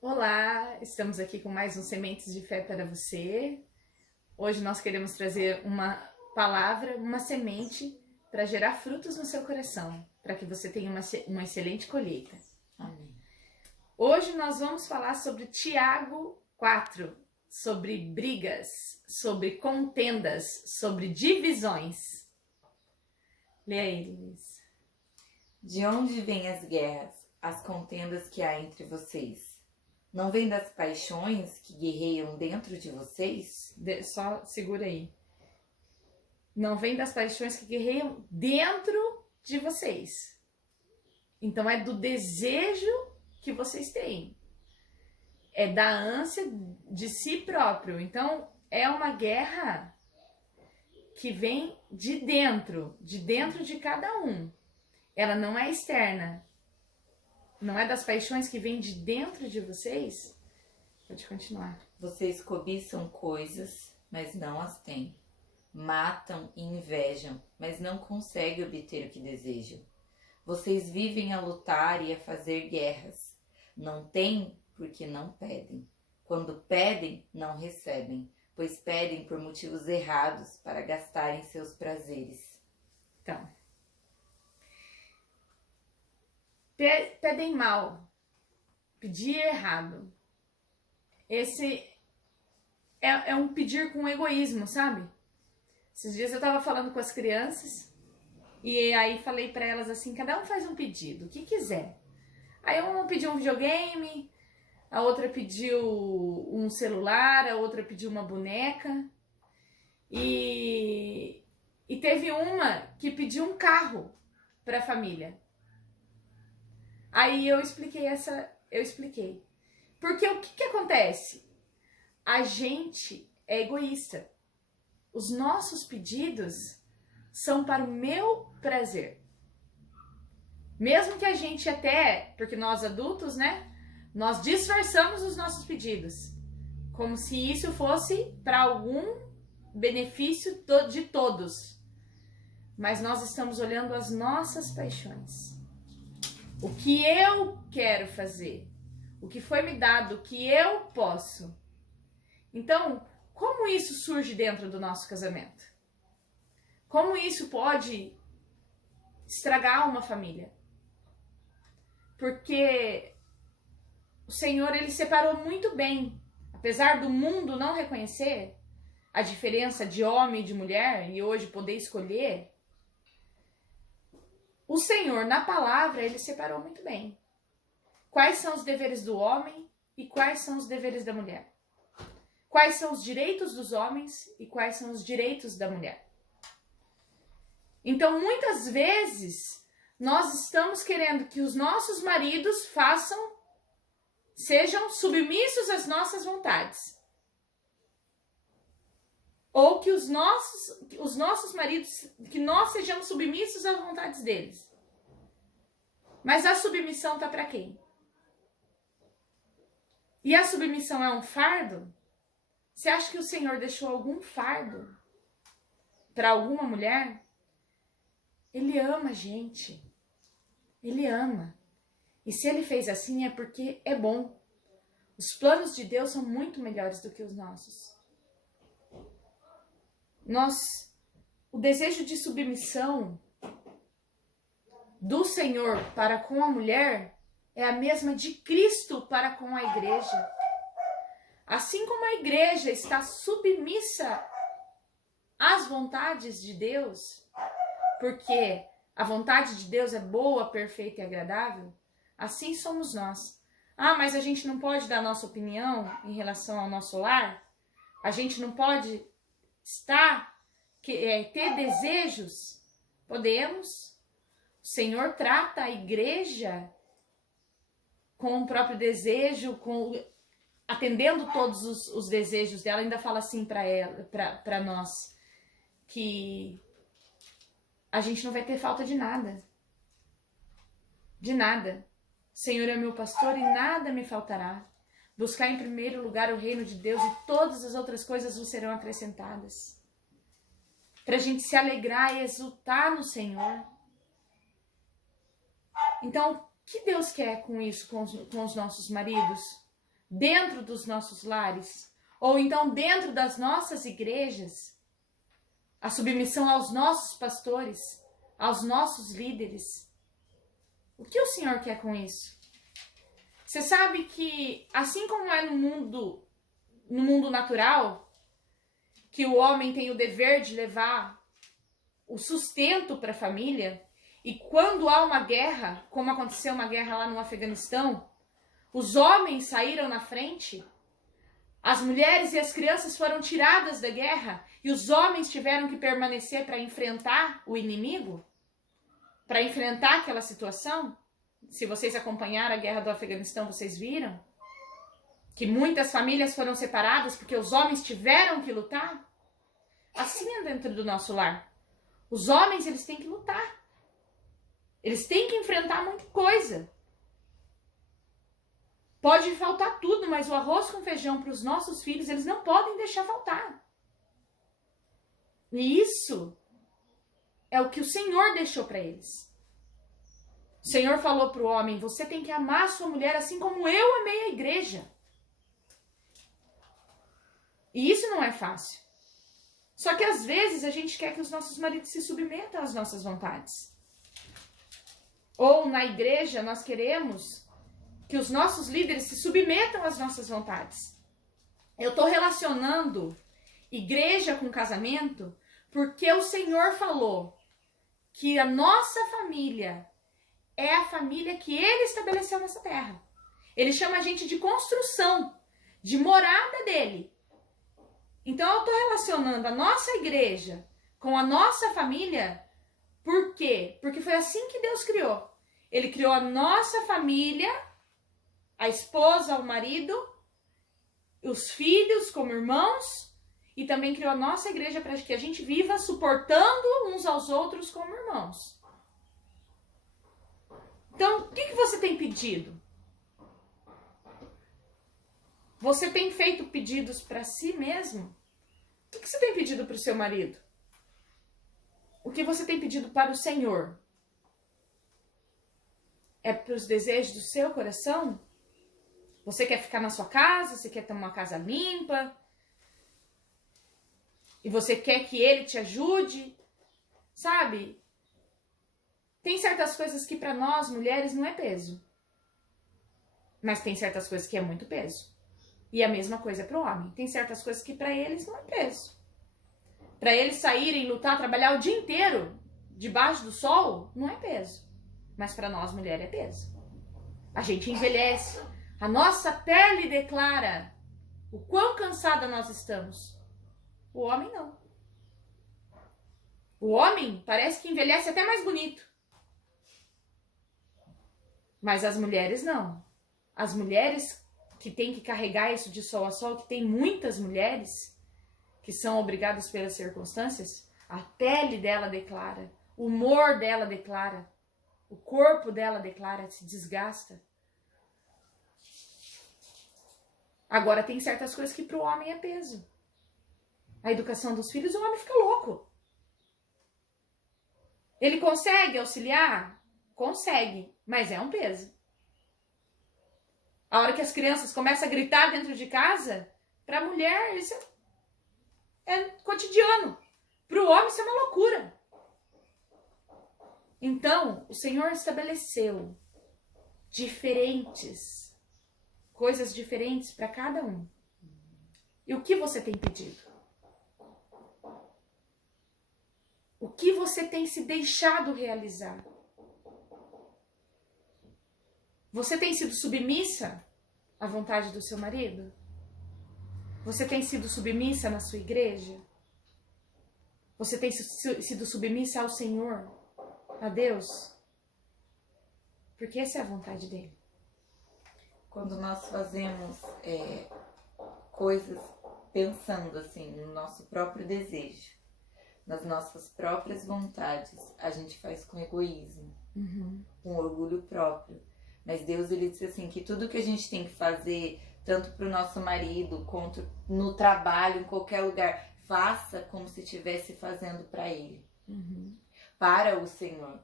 Olá, estamos aqui com mais um Sementes de Fé para você. Hoje nós queremos trazer uma palavra, uma semente para gerar frutos no seu coração, para que você tenha uma excelente colheita. Amém. Hoje nós vamos falar sobre Tiago 4, sobre brigas, sobre contendas, sobre divisões. Leia aí, Luiz. De onde vêm as guerras, as contendas que há entre vocês? Não vem das paixões que guerreiam dentro de vocês? Só segura aí. Não vem das paixões que guerreiam dentro de vocês. Então é do desejo que vocês têm. É da ânsia de si próprio. Então é uma guerra que vem de dentro de cada um. Ela não é externa. Não é das paixões que vem de dentro de vocês? Pode continuar. Vocês cobiçam coisas, mas não as têm. Matam e invejam, mas não conseguem obter o que desejam. Vocês vivem a lutar e a fazer guerras. Não têm porque não pedem. Quando pedem, não recebem, pois pedem por motivos errados para gastarem seus prazeres. Então, pedem mal, pedir errado. Esse é um pedir com egoísmo, sabe? Esses dias eu tava falando com as crianças e aí falei pra elas assim, cada um faz um pedido, o que quiser. Aí uma pediu um videogame, a outra pediu um celular, a outra pediu uma boneca e teve uma que pediu um carro pra família. Aí eu expliquei. Porque o que acontece? A gente é egoísta. Os nossos pedidos são para o meu prazer. Mesmo que a gente até, porque nós adultos, né? Nós disfarçamos os nossos pedidos. Como se isso fosse para algum benefício de todos. Mas nós estamos olhando as nossas paixões. O que eu quero fazer, o que foi me dado, o que eu posso. Então, como isso surge dentro do nosso casamento? Como isso pode estragar uma família? Porque o Senhor, Ele separou muito bem, apesar do mundo não reconhecer a diferença de homem e de mulher, e hoje poder escolher, o Senhor, na palavra, Ele separou muito bem. Quais são os deveres do homem e quais são os deveres da mulher? Quais são os direitos dos homens e quais são os direitos da mulher? Então, muitas vezes, nós estamos querendo que os nossos maridos sejam submissos às nossas vontades. Ou que os nossos maridos, que nós sejamos submissos às vontades deles. Mas a submissão está para quem? E a submissão é um fardo? Você acha que o Senhor deixou algum fardo para alguma mulher? Ele ama a gente. Ele ama. E se Ele fez assim é porque é bom. Os planos de Deus são muito melhores do que os nossos. O desejo de submissão do Senhor para com a mulher é a mesma de Cristo para com a igreja. Assim como a igreja está submissa às vontades de Deus, porque a vontade de Deus é boa, perfeita e agradável, assim somos nós. Ah, mas a gente não pode dar nossa opinião em relação ao nosso lar? A gente não pode ter desejos? Podemos. O Senhor trata a igreja com o próprio desejo, atendendo todos os desejos dela. Ainda fala assim para nós, que a gente não vai ter falta de nada. De nada. O Senhor é meu pastor e nada me faltará. Buscar em primeiro lugar o reino de Deus e todas as outras coisas vos serão acrescentadas. Para a gente se alegrar e exultar no Senhor. Então, o que Deus quer com isso, com os nossos maridos? dentro dos nossos lares, ou então dentro das nossas igrejas, a submissão aos nossos pastores, aos nossos líderes. O que o Senhor quer com isso? Você sabe que, assim como é no mundo natural, que o homem tem o dever de levar o sustento para a família, e quando há uma guerra, como aconteceu uma guerra lá no Afeganistão, os homens saíram na frente, as mulheres e as crianças foram tiradas da guerra e os homens tiveram que permanecer para enfrentar o inimigo, para enfrentar aquela situação. Se vocês acompanharam a guerra do Afeganistão, vocês viram que muitas famílias foram separadas porque os homens tiveram que lutar. Assim é dentro do nosso lar. Os homens, eles têm que lutar. Eles têm que enfrentar muita coisa. Pode faltar tudo, mas o arroz com feijão para os nossos filhos, eles não podem deixar faltar. E isso é o que o Senhor deixou para eles. O Senhor falou para o homem, você tem que amar a sua mulher assim como eu amei a igreja. E isso não é fácil. Só que às vezes a gente quer que os nossos maridos se submetam às nossas vontades. Ou na igreja nós queremos que os nossos líderes se submetam às nossas vontades. Eu estou relacionando igreja com casamento porque o Senhor falou que a nossa família é a família que Ele estabeleceu nessa terra. Ele chama a gente de construção, de morada dele. Então eu estou relacionando a nossa igreja com a nossa família. Por quê? Porque foi assim que Deus criou. Ele criou a nossa família, a esposa, o marido, os filhos como irmãos, e também criou a nossa igreja para que a gente viva suportando uns aos outros como irmãos. Então, o que você tem pedido? Você tem feito pedidos para si mesmo? O que você tem pedido para o seu marido? O que você tem pedido para o Senhor? É para os desejos do seu coração? Você quer ficar na sua casa? Você quer ter uma casa limpa? E você quer que Ele te ajude? Sabe? Tem certas coisas que para nós, mulheres, não é peso. Mas tem certas coisas que é muito peso. E a mesma coisa para o homem. Tem certas coisas que para eles não é peso. Para eles saírem, lutar, trabalhar o dia inteiro debaixo do sol, não é peso. Mas para nós, mulher, é peso. A gente envelhece. A nossa pele declara o quão cansada nós estamos. O homem não. O homem parece que envelhece até mais bonito. Mas as mulheres não. As mulheres que têm que carregar isso de sol a sol, que tem muitas mulheres que são obrigadas pelas circunstâncias, a pele dela declara, o humor dela declara, o corpo dela declara, se desgasta. Agora tem certas coisas que para o homem é peso. A educação dos filhos, o homem fica louco. Ele consegue auxiliar? Consegue, mas é um peso. A hora que as crianças começam a gritar dentro de casa, para a mulher isso é cotidiano. Para o homem isso é uma loucura. Então, o Senhor estabeleceu coisas diferentes para cada um. E o que você tem pedido? O que você tem se deixado realizar? Você tem sido submissa à vontade do seu marido? Você tem sido submissa na sua igreja? Você tem sido submissa ao Senhor, a Deus? Porque essa é a vontade dele. Quando nós fazemos coisas pensando assim no nosso próprio desejo, nas nossas próprias vontades, a gente faz com egoísmo, com orgulho próprio. Mas Deus, ele disse assim, que tudo que a gente tem que fazer, tanto para o nosso marido, quanto no trabalho, em qualquer lugar, faça como se estivesse fazendo para Ele. Para o Senhor.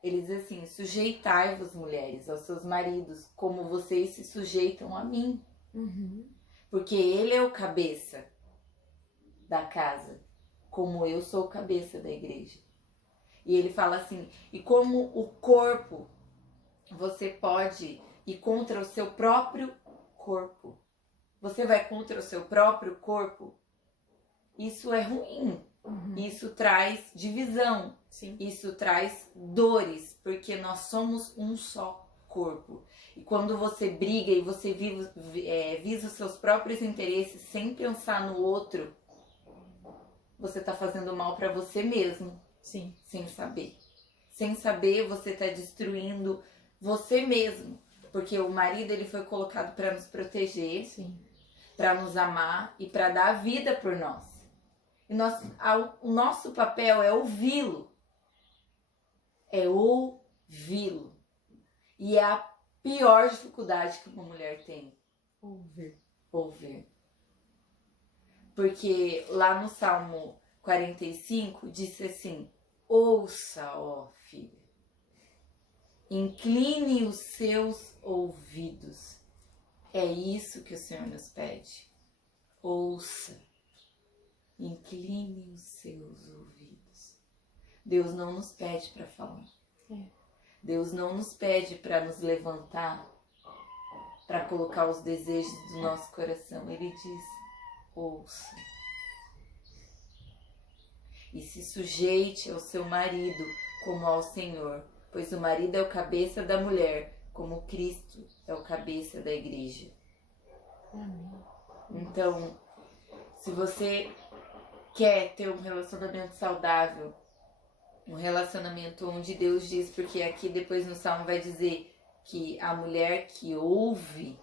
Ele diz assim, sujeitai-vos, mulheres, aos seus maridos, como vocês se sujeitam a mim. Uhum. Porque ele é o cabeça da casa, como eu sou o cabeça da igreja. E ele fala assim, e como o corpo, você pode ir contra o seu próprio corpo. Você vai contra o seu próprio corpo, isso é ruim. Uhum. Isso traz divisão. Sim. Isso traz dores, porque nós somos um só corpo. E quando você briga e você visa os seus próprios interesses sem pensar no outro, você está fazendo mal para você mesmo. Sim. Sem saber. Sem saber, você está destruindo você mesmo. Porque o marido, ele foi colocado para nos proteger, para nos amar e para dar a vida por nós. E o nosso papel é ouvi-lo. É ouvi-lo. E é a pior dificuldade que uma mulher tem. Ouvir. Porque lá no Salmo 45 disse assim: ouça, ó filha, incline os seus ouvidos. É isso que o Senhor nos pede. Ouça, incline os seus ouvidos. Deus não nos pede para falar. Deus não nos pede para nos levantar, para colocar os desejos do nosso coração. Ele diz: ouça. E se sujeite ao seu marido como ao Senhor, pois o marido é o cabeça da mulher, como Cristo é o cabeça da igreja. Amém. Então, se você quer ter um relacionamento saudável, um relacionamento onde Deus diz, porque aqui depois no Salmo vai dizer que a mulher que ouve,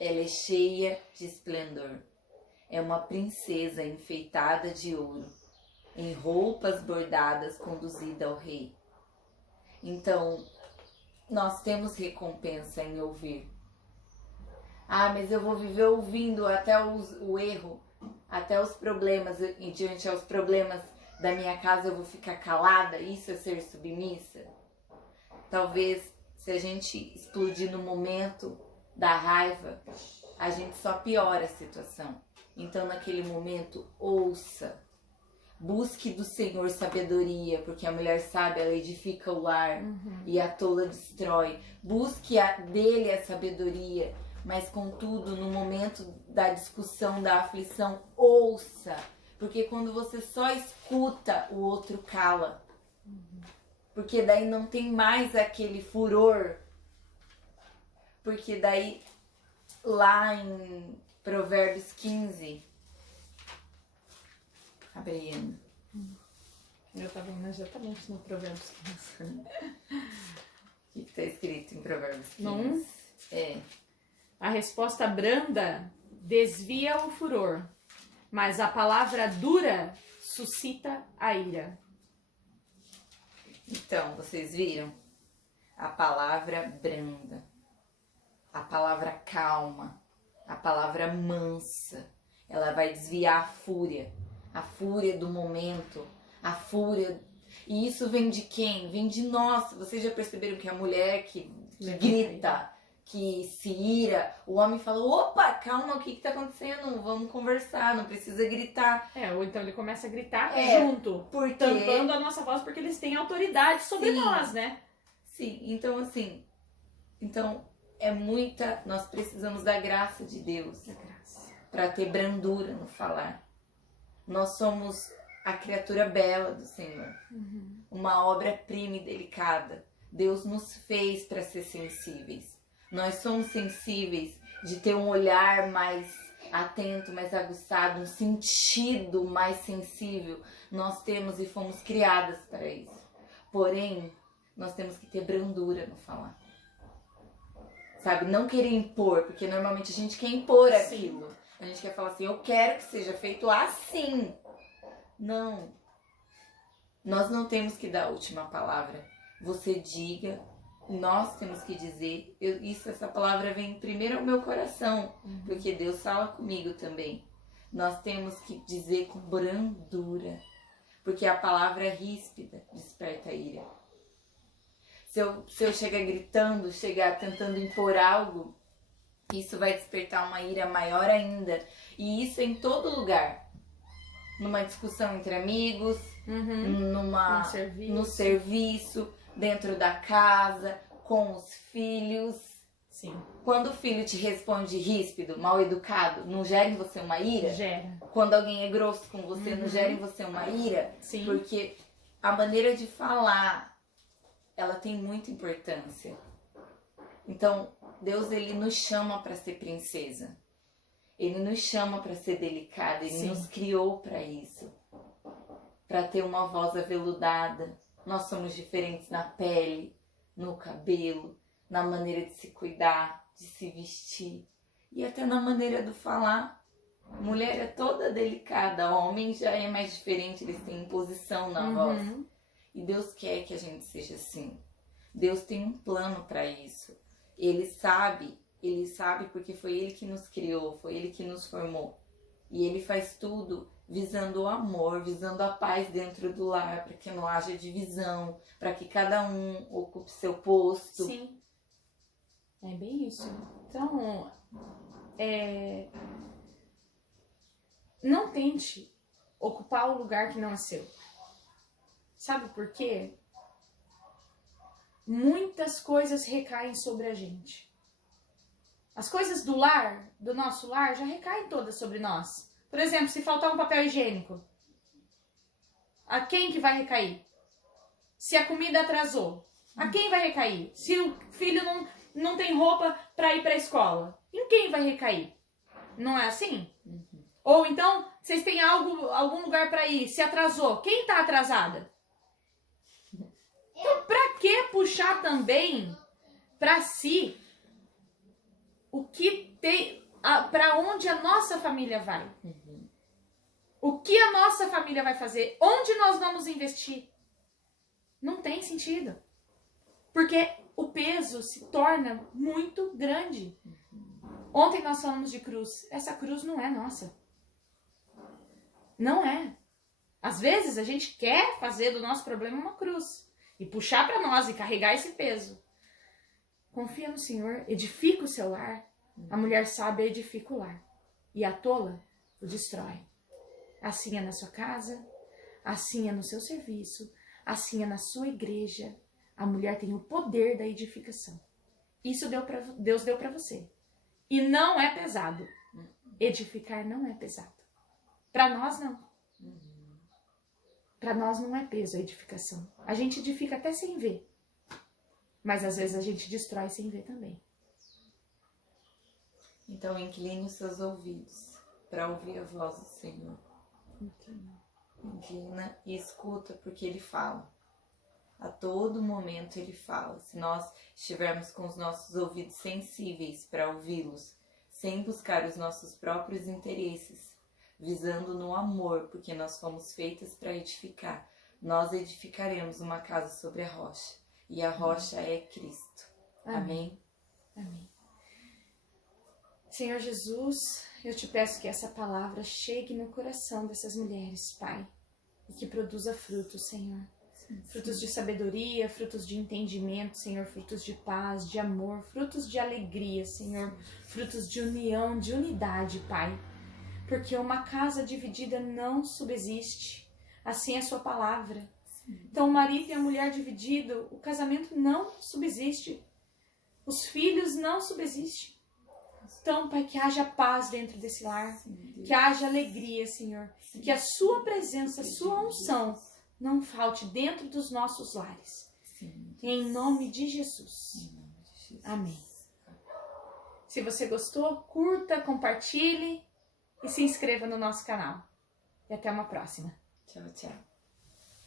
ela é cheia de esplendor. É uma princesa enfeitada de ouro, em roupas bordadas, conduzida ao rei. Então, nós temos recompensa em ouvir. Ah, mas eu vou viver ouvindo até o erro, até os problemas, e diante aos problemas da minha casa eu vou ficar calada? Isso é ser submissa? Talvez, se a gente explodir no momento da raiva, a gente só piora a situação. Então, naquele momento, ouça. Busque do Senhor sabedoria, porque a mulher sábia, ela edifica o lar, e a tola destrói. Busque dele a sabedoria, mas contudo, no momento da discussão, da aflição, ouça. Porque quando você só escuta, o outro cala. Porque daí não tem mais aquele furor. Porque daí, lá em Provérbios 15... Abre aí, Ana. Eu estava indo exatamente no Provérbios 15. O que está escrito em Provérbios 15? No 1? É. A resposta branda desvia o furor, mas a palavra dura suscita a ira. Então, vocês viram? A palavra branda, a palavra calma, a palavra mansa, ela vai desviar a fúria do momento, a fúria. E isso vem de quem? Vem de nós. Vocês já perceberam que a mulher que grita, que se ira, o homem fala: opa, calma, o que tá acontecendo? Vamos conversar, não precisa gritar. Ou então ele começa a gritar junto, porque... tampando a nossa voz, porque eles têm autoridade sobre nós, né? Sim, então assim, nós precisamos da graça de Deus para ter brandura no falar. Nós somos a criatura bela do Senhor, uma obra-prima e delicada. Deus nos fez para ser sensíveis. Nós somos sensíveis de ter um olhar mais atento, mais aguçado, um sentido mais sensível. Nós temos e fomos criadas para isso. Porém, nós temos que ter brandura no falar. Sabe? Não querer impor, porque normalmente a gente quer impor aquilo. A gente quer falar assim: eu quero que seja feito assim. Não. Nós não temos que dar a última palavra. Você diga, nós temos que dizer. Essa palavra vem primeiro ao meu coração, porque Deus fala comigo também. Nós temos que dizer com brandura, porque a palavra ríspida desperta ira. Se eu chegar gritando, chegar tentando impor algo, Isso vai despertar uma ira maior ainda. E isso em todo lugar. Numa discussão entre amigos, no serviço, dentro da casa, com os filhos. Sim. Quando o filho te responde ríspido, mal educado, não gera em você uma ira? Gera. Quando alguém é grosso com você, não gera em você uma ira? Sim. Porque a maneira de falar, ela tem muita importância. Então, Deus, ele nos chama para ser princesa. Ele nos chama para ser delicada. Ele nos criou para isso. Para ter uma voz aveludada. Nós somos diferentes na pele, no cabelo, na maneira de se cuidar, de se vestir. E até na maneira do falar. Mulher é toda delicada. Homem já é mais diferente. Eles têm imposição na voz. E Deus quer que a gente seja assim. Deus tem um plano para isso. Ele sabe porque foi Ele que nos criou, foi Ele que nos formou. E Ele faz tudo visando o amor, visando a paz dentro do lar, para que não haja divisão, para que cada um ocupe seu posto. Sim, é bem isso. Então, não tente ocupar o lugar que não é seu. Sabe por quê? Muitas coisas recaem sobre a gente. As coisas do lar, do nosso lar, já recaem todas sobre nós. Por exemplo, se faltar um papel higiênico, a quem que vai recair? Se a comida atrasou, a quem vai recair? Se o filho não tem roupa para ir para a escola, em quem vai recair? Não é assim? Ou então, vocês têm algum lugar para ir, se atrasou, quem está atrasada? Então, pra que puxar também pra si o que tem, pra onde a nossa família vai? O que a nossa família vai fazer? Onde nós vamos investir? Não tem sentido. Porque o peso se torna muito grande. Ontem nós falamos de cruz. Essa cruz não é nossa. Não é. Às vezes a gente quer fazer do nosso problema uma cruz. E puxar para nós e carregar esse peso. Confia no Senhor, edifica o seu lar. A mulher sábia edifica o lar. E a tola o destrói. Assim é na sua casa, assim é no seu serviço, assim é na sua igreja. A mulher tem o poder da edificação. Isso Deus deu para você. E não é pesado. Edificar não é pesado. Para nós não. Para nós não é peso a edificação. A gente edifica até sem ver. Mas às vezes a gente destrói sem ver também. Então incline os seus ouvidos para ouvir a voz do Senhor. Inclina e escuta porque Ele fala. A todo momento Ele fala. Se nós estivermos com os nossos ouvidos sensíveis para ouvi-los, sem buscar os nossos próprios interesses, visando no amor, porque nós fomos feitas para edificar, nós edificaremos uma casa sobre a rocha. E a rocha é Cristo. Amém? Amém. Senhor Jesus, eu te peço que essa palavra chegue no coração dessas mulheres, Pai, e que produza frutos, Senhor. Frutos de sabedoria, frutos de entendimento, Senhor, frutos de paz, de amor, frutos de alegria, Senhor, frutos de união, de unidade, Pai. Porque uma casa dividida não subsiste, assim é a sua palavra. Então o marido e a mulher dividido, o casamento não subsiste, os filhos não subsistem. Então, Pai, que haja paz dentro desse lar, que haja alegria, Senhor, e que a sua presença, a sua unção não falte dentro dos nossos lares. Em nome de Jesus. Amém. Se você gostou, curta, compartilhe e se inscreva no nosso canal. E até uma próxima. Tchau, tchau.